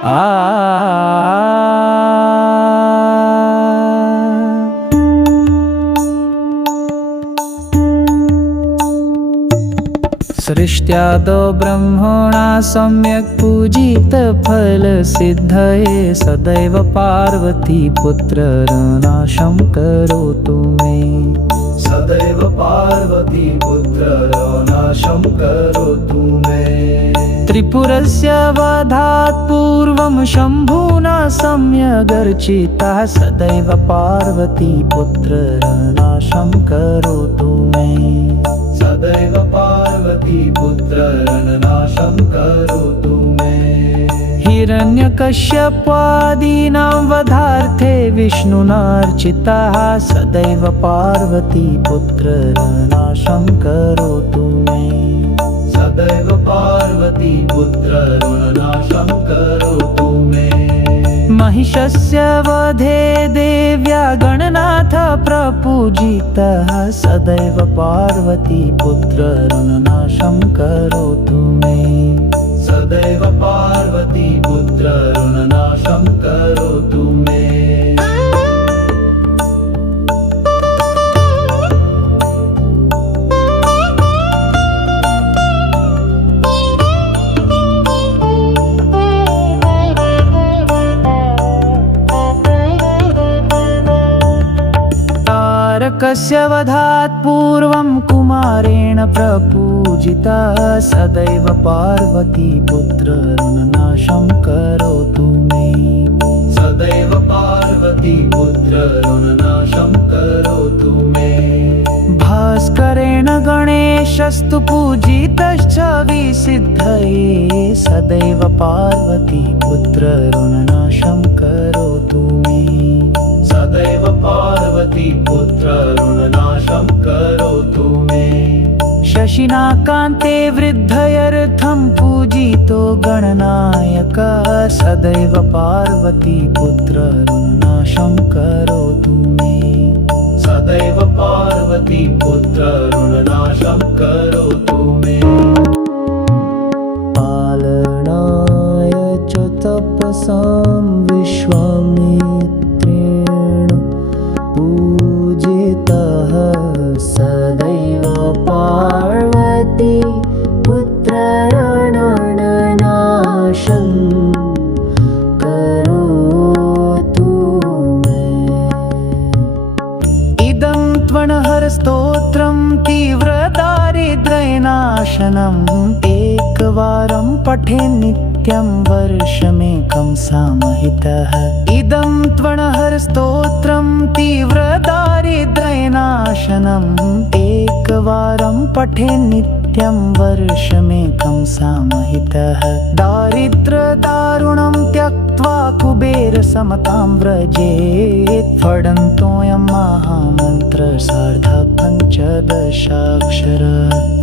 सृष्ट्यादौ ब्रह्मणा सम्यक् पूजित फलसिद्धये सदैव पार्वती पुत्रनाशं करोतु मे। सदैव पार्वती पुत्रनाशं करोतु मे। त्रिपुरस्य वधात् पूर्वं शम्भुना सम्यगर्चिता सदैव पार्वती पुत्रनाशं करोतु मे। सदैव पार्वती पुत्रनाशं करोतु मे। हिरण्यकश्यपादीनां वधार्थे विष्णुनार्चिताः सदैव पार्वती पुत्रनाशं करोतु मे। सदैव पार्वती पुत्रनाशं करोतु मे। महिषस्य वधे देव्या गणनाथ प्रपूजितः सदैव पार्वती पुत्रनाशं करोतु मे। सदैव पार्वती पुत्रनाशं करोतु मे। तारकस्य वधात् पूर्वं कुमारेण प्रपूजिता सदैव पार्वती पुत्रनाशं करोतु मे। सदैव पार्वती पुत्रनाशं करोतु मे। भास्करेण गणेशस्तु पूजितश्च विसिद्धये सदैव पार्वती पुत्रनाशं करोतु मे। सदैव पार्वती पुत्रनाशं करोतु मे। शशिनाकान्ते वृद्धयर्थं पूजितो गणनायकः सदैव पार्वती पुत्रनाशं करोतु मे। सदैव पार्वती पुत्रनाशं करोतु मे। पालनाय च तपसां विश्वामित्रेण पूजितः सदैव पार्वती पुत्रनाशं करोतु मे। इदं त्वणहरस्तोत्रं तीव्रदारिद्र्यनाशनम् एकवारं पठे नित्यं वर्षमेकं सामहितः। इदं त्वणहरस्तोत्रं तीव्रदारिद्र्यनाशनम् एकवारं पठे नित्यं वर्षमेकं सामहितः। दारिद्र्यदारुणं त्यक्त्वा कुबेरसमतां व्रजेत् फडन्तोऽयं महामन्त्रः सार्धपञ्चदशाक्षरः।